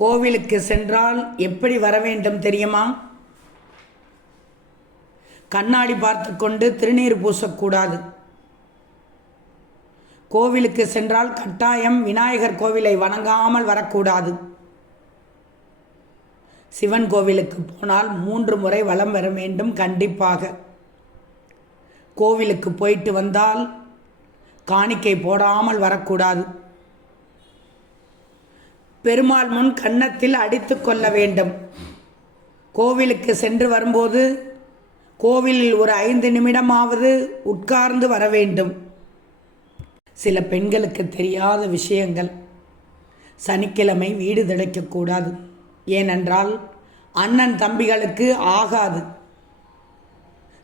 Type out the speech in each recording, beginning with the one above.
கோவிலுக்கு சென்றால் எப்படி வர வேண்டும் தெரியுமா? கண்ணாடி பார்த்து கொண்டு திருநீர் பூசக்கூடாது. கோவிலுக்கு சென்றால் கட்டாயம் விநாயகர் கோவிலை வணங்காமல் வரக்கூடாது. சிவன் கோவிலுக்கு போனால் 3 முறை வலம் வர வேண்டும் கண்டிப்பாக. கோவிலுக்கு போயிட்டு வந்தால் காணிக்கை போடாமல் வரக்கூடாது. பெருமாள் முன் கன்னத்தில் அடித்து கொள்ள வேண்டும். கோவிலுக்கு சென்று வரும்போது கோவிலில் ஒரு 5 நிமிடமாவது உட்கார்ந்து வர வேண்டும். சில பெண்களுக்கு தெரியாத விஷயங்கள். சனிக்கிழமை வீடு துடைக்கக்கூடாது. ஏனென்றால் அண்ணன் தம்பிகளுக்கு ஆகாது.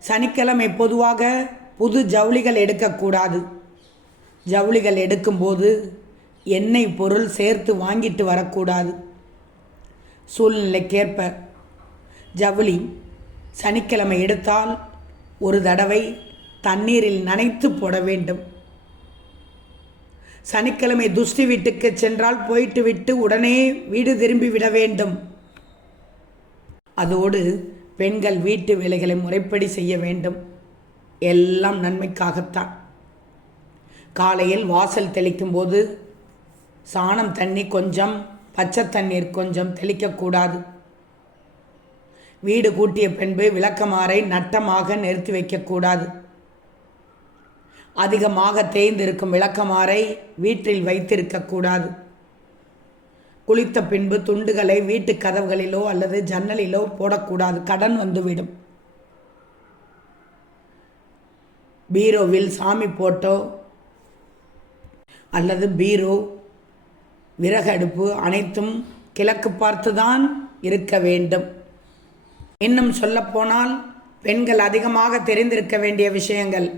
சனிக்கிழமை பொதுவாக புது ஜவுளிகள் எடுக்கக்கூடாது. ஜவுளிகள் எடுக்கும்போது எண்ணெய் பொருள் சேர்த்து வாங்கிட்டு வரக்கூடாது. சூழ்நிலைக்கேற்ப ஜவுளி சனிக்கிழமை எடுத்தால் ஒரு தடவை தண்ணீரில் நனைத்து போட வேண்டும். சனிக்கிழமை துஷ்டி வீட்டுக்கு சென்றால் போயிட்டு விட்டு உடனே வீடு திரும்பி விட வேண்டும். அதோடு பெண்கள் வீட்டு வேலைகளை முறைப்படி செய்ய வேண்டும். எல்லாம் நன்மைக்காகத்தான். காலையில் வாசல் தெளிக்கும் போது சாணம் தண்ணி கொஞ்சம், பச்சை தண்ணீர் கொஞ்சம் தெளிக்கக்கூடாது. வீடு கூட்டிய பின்பு விளக்கமாறை நட்டமாக நிறுத்தி வைக்கக்கூடாது. அதிகமாக தேய்ந்திருக்கும் விளக்கமாறை வீட்டில் வைத்திருக்கக்கூடாது. குளித்த பின்பு துண்டுகளை வீட்டு கதவுகளிலோ அல்லது ஜன்னலிலோ போடக்கூடாது. கடன் வந்துவிடும். பீரோவில் சாமி போட்டோ அல்லது பீரோ, விறகு அடுப்பு அனைத்தும் கிழக்கு பார்த்துதான் இருக்க வேண்டும். இன்னும் சொல்லப்போனால் பெண்கள் அதிகமாக தெரிந்திருக்க வேண்டிய விஷயங்கள்: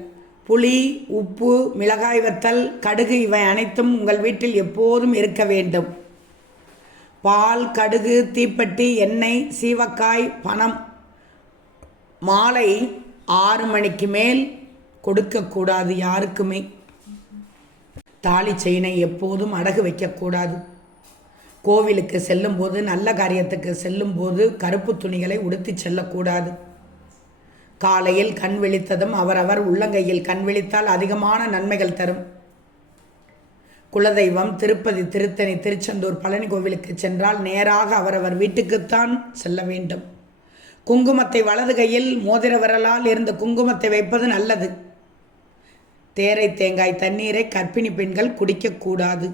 புளி, உப்பு, மிளகாய் வத்தல், கடுகு இவை அனைத்தும் உங்கள் வீட்டில் எப்போதும் இருக்க வேண்டும். பால், கடுகு, தீப்பெட்டி, எண்ணெய், சீவக்காய், பணம் மாலை 6 மணிக்கு மேல் கொடுக்கக்கூடாது யாருக்குமே. தாலி செயினை எப்போதும் அடகு வைக்கக்கூடாது. கோவிலுக்கு செல்லும்போது, நல்ல காரியத்துக்கு செல்லும்போது கருப்பு துணிகளை உடுத்தி செல்லக்கூடாது. காலையில் கண் விழித்ததும் அவரவர் உள்ளங்கையில் கண் விழித்தால் அதிகமான நன்மைகள் தரும். குலதெய்வம் திருப்பதி, திருத்தணி, திருச்செந்தூர், பழனி கோவிலுக்கு சென்றால் நேராக அவரவர் வீட்டுக்குத்தான் செல்ல வேண்டும். குங்குமத்தை வலது கையில் மோதிர விரலால் இருந்த குங்குமத்தை வைப்பது நல்லது. தேரை தேங்காய் தண்ணீரை கர்ப்பிணி பெண்கள் குடிக்கக்கூடாது.